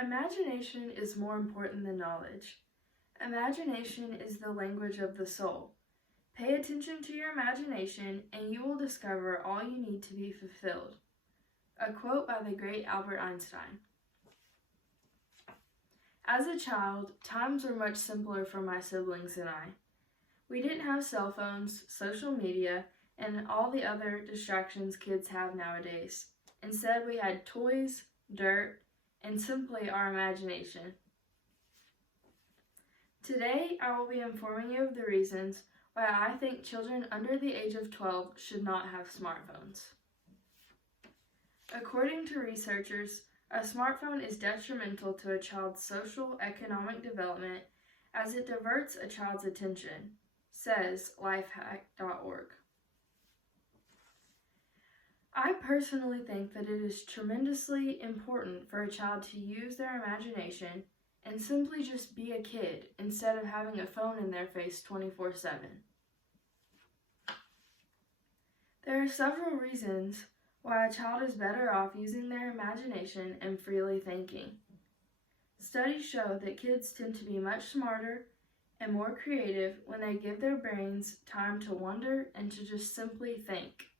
Imagination is more important than knowledge. Imagination is the language of the soul. Pay attention to your imagination and you will discover all you need to be fulfilled. A quote by the great Albert Einstein. As a child, times were much simpler for my siblings and I. We didn't have cell phones, social media, and all the other distractions kids have nowadays. Instead, we had toys, dirt, and simply our imagination. Today, I will be informing you of the reasons why I think children under the age of 12 should not have smartphones. According to researchers, a smartphone is detrimental to a child's social economic development as it diverts a child's attention, says lifehack.org. I personally think that it is tremendously important for a child to use their imagination and simply just be a kid instead of having a phone in their face 24/7. There are several reasons why a child is better off using their imagination and freely thinking. Studies show that kids tend to be much smarter and more creative when they give their brains time to wonder and to just simply think.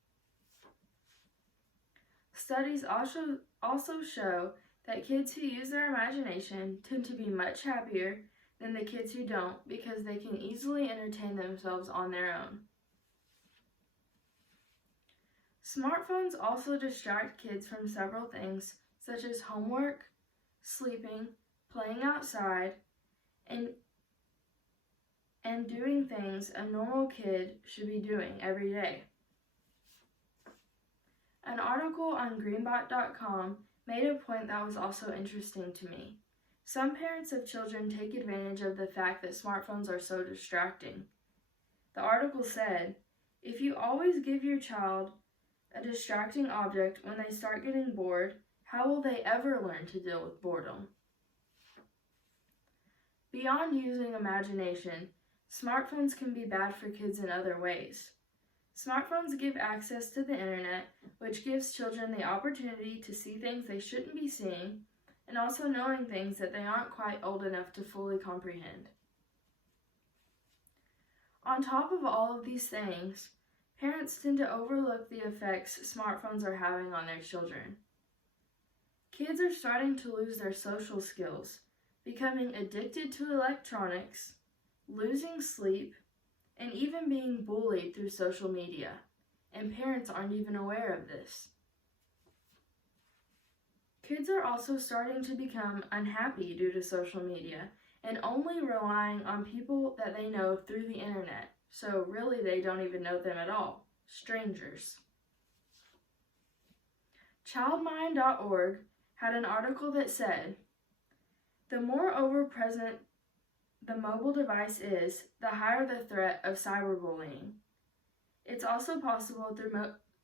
Studies also show that kids who use their imagination tend to be much happier than the kids who don't because they can easily entertain themselves on their own. Smartphones also distract kids from several things such as homework, sleeping, playing outside, and doing things a normal kid should be doing every day. An article on greenbot.com made a point that was also interesting to me. Some parents of children take advantage of the fact that smartphones are so distracting. The article said, if you always give your child a distracting object when they start getting bored, how will they ever learn to deal with boredom? Beyond using imagination, smartphones can be bad for kids in other ways. Smartphones give access to the internet, which gives children the opportunity to see things they shouldn't be seeing, and also knowing things that they aren't quite old enough to fully comprehend. On top of all of these things, parents tend to overlook the effects smartphones are having on their children. Kids are starting to lose their social skills, becoming addicted to electronics, losing sleep, and even being bullied through social media, and parents aren't even aware of this. Kids are also starting to become unhappy due to social media and only relying on people that they know through the internet, so really they don't even know them at all, strangers. Childmind.org had an article that said, the more overpresent the mobile device is, the higher the threat of cyberbullying. It's also possible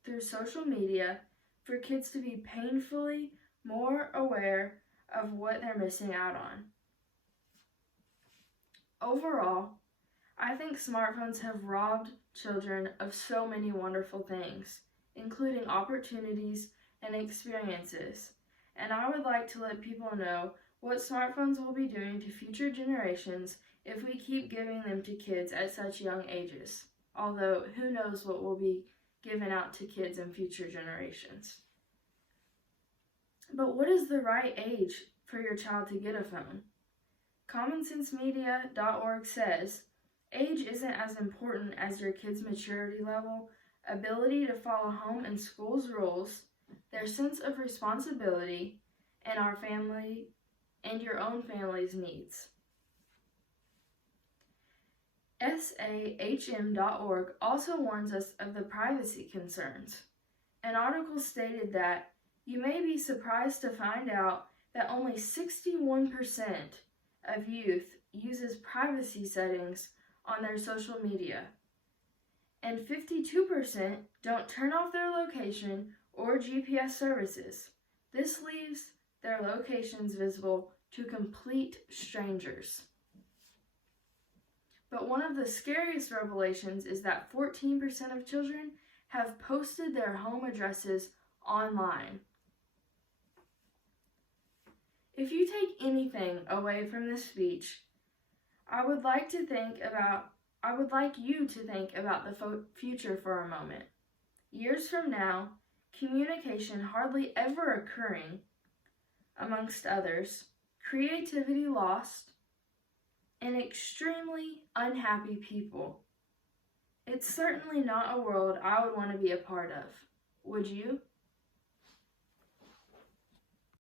through social media for kids to be painfully more aware of what they're missing out on. Overall, I think smartphones have robbed children of so many wonderful things, including opportunities and experiences, and I would like to let people know what smartphones will be doing to future generations if we keep giving them to kids at such young ages, although who knows what will be given out to kids in future generations. But what is the right age for your child to get a phone? CommonSenseMedia.org says, age isn't as important as your kid's maturity level, ability to follow home and school's rules, their sense of responsibility, and our family and your own family's needs. SAHM.org also warns us of the privacy concerns. An article stated that you may be surprised to find out that only 61% of youth uses privacy settings on their social media, and 52% don't turn off their location or GPS services. This leaves their locations visible to complete strangers. But one of the scariest revelations is that 14% of children have posted their home addresses online. If you take anything away from this speech, I would like you to think about the future for a moment. Years from now, communication hardly ever occurring, amongst others, creativity lost, and extremely unhappy people. It's certainly not a world I would want to be a part of. Would you?